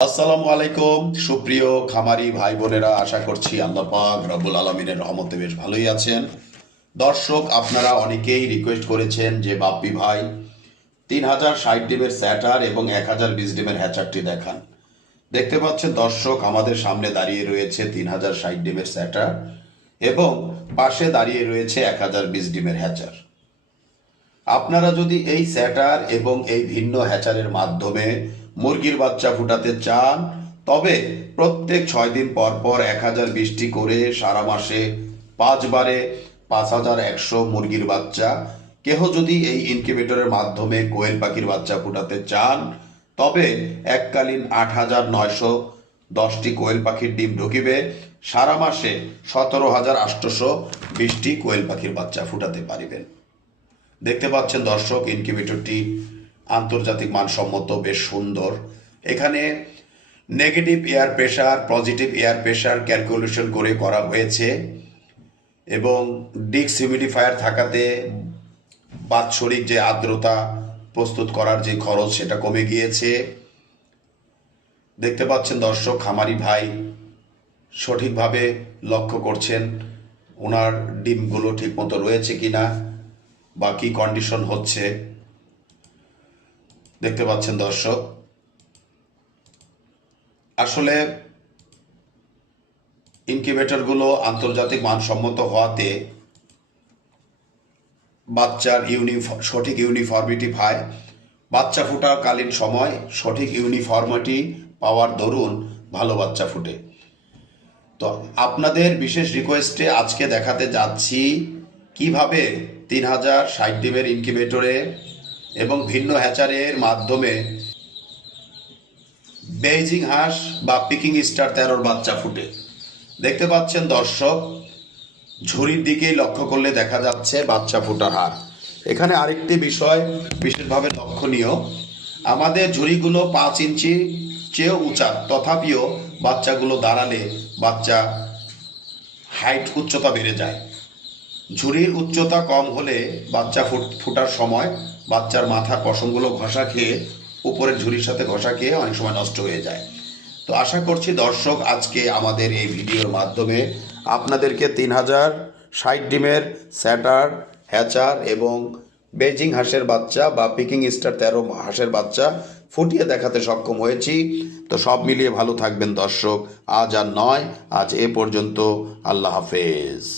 আসসালামু আলাইকুম সুপ্রিয় খামারি ভাই বোনেরা, আশা করছি আল্লাহ পাক রব্বুল আলমিনের রহমতে বেশ ভালোই আছেন। দর্শক, আপনারা অনেকেই রিকোয়েস্ট করেছেন যে বাপ্পি ভাই 3060 ডিমের স্যাটার এবং 1020 ডিমের হ্যাচারটি দেখান। দেখতে পাচ্ছেন দর্শক, আমাদের সামনে দাঁড়িয়ে রয়েছে 3060 ডিমের স্যাটার এবং পাশে দাঁড়িয়ে রয়েছে 1020 ডিমের হ্যাচার। আপনারা যদি এই স্যাটার এবং এই ভিন্ন হ্যাচারের মাধ্যমে মুরগির বাচ্চা ফুটাতে চান, তবে প্রত্যেক 6 দিন পর পর 1020টি করে সারা মাসে 5 বারে 5100 মুরগির বাচ্চা, কেহ যদি এই ইনকিউবেটরের মাধ্যমে কোয়েল পাখির বাচ্চা ফুটাতে চান, তবে এককালীন 8910টি কোয়েল পাখির ডিম ঢুকিবে, সারা মাসে 17,820টি কোয়েল পাখির বাচ্চা ফুটাতে পারিবেন। দেখতে পাচ্ছেন দর্শক, ইনকিউবেটরটি আন্তর্জাতিক মানসম্মত, বেশ সুন্দর। এখানে negative air pressure, positive air pressure calculation করে করা হয়েছে এবং ডিক্স হিউমিডিফায়ার থাকাতে বাৎসরিক যে আর্দ্রতা প্রস্তুত করার যে খরচ সেটা কমে গিয়েছে। দেখতে পাচ্ছেন দর্শক, খামারি ভাই সঠিকভাবে লক্ষ্য করছেন ওনার ডিমগুলো ঠিকমতো রয়েছে কিনা বা কি কন্ডিশন হচ্ছে। দেখতে পাচ্ছেন দর্শক, আসলে ইনকিউবেটরগুলো আন্তর্জাতিক মানসম্মত হওয়াতে বাচ্চার সঠিক ইউনিফর্মিটি পায়। বাচ্চা ফোটাকালীন সময় সঠিক ইউনিফর্মিটি পাওয়ার দরুন ভালো বাচ্চা ফুটে। তো আপনাদের বিশেষ রিকোয়েস্টে আজকে দেখাতে যাচ্ছি কিভাবে 3060 ডিমের ইনকিউবেটরে এবং ভিন্ন হ্যাচারের মাধ্যমে বেইজিং হাঁস বা পিকিং স্টার 13 বাচ্চা ফুটে। দেখতে পাচ্ছেন দর্শক, ঝুড়ির দিকেই লক্ষ্য করলে দেখা যাচ্ছে বাচ্চা ফোটার হার। এখানে আরেকটি বিষয় বিশেষভাবে লক্ষণীয়, আমাদের ঝুড়িগুলো 5 ইঞ্চি চেয়েও উঁচা, তথাপিও বাচ্চাগুলো দাঁড়ালে বাচ্চা উচ্চতা বেড়ে যায়। ঝুড়ির উচ্চতা কম হলে বাচ্চা ফুটার সময় বাচ্চার মাথার পশমগুলো ঘষা খেয়ে, উপরের ঝুড়ির সাথে ঘষা খেয়ে অনেক সময় নষ্ট হয়ে যায়। তো আশা করছি দর্শক, আজকে আমাদের এই ভিডিওর মাধ্যমে আপনাদেরকে 3060 ডিমের স্যাটার, হ্যাচার এবং বেজিং হাঁসের বাচ্চা বা পিকিং স্টার 13 হাঁসের বাচ্চা ফুটিয়ে দেখাতে সক্ষম হয়েছি। তো সব মিলিয়ে ভালো থাকবেন দর্শক। আজ আর নয়, আজ এ পর্যন্ত। আল্লাহ হাফেজ।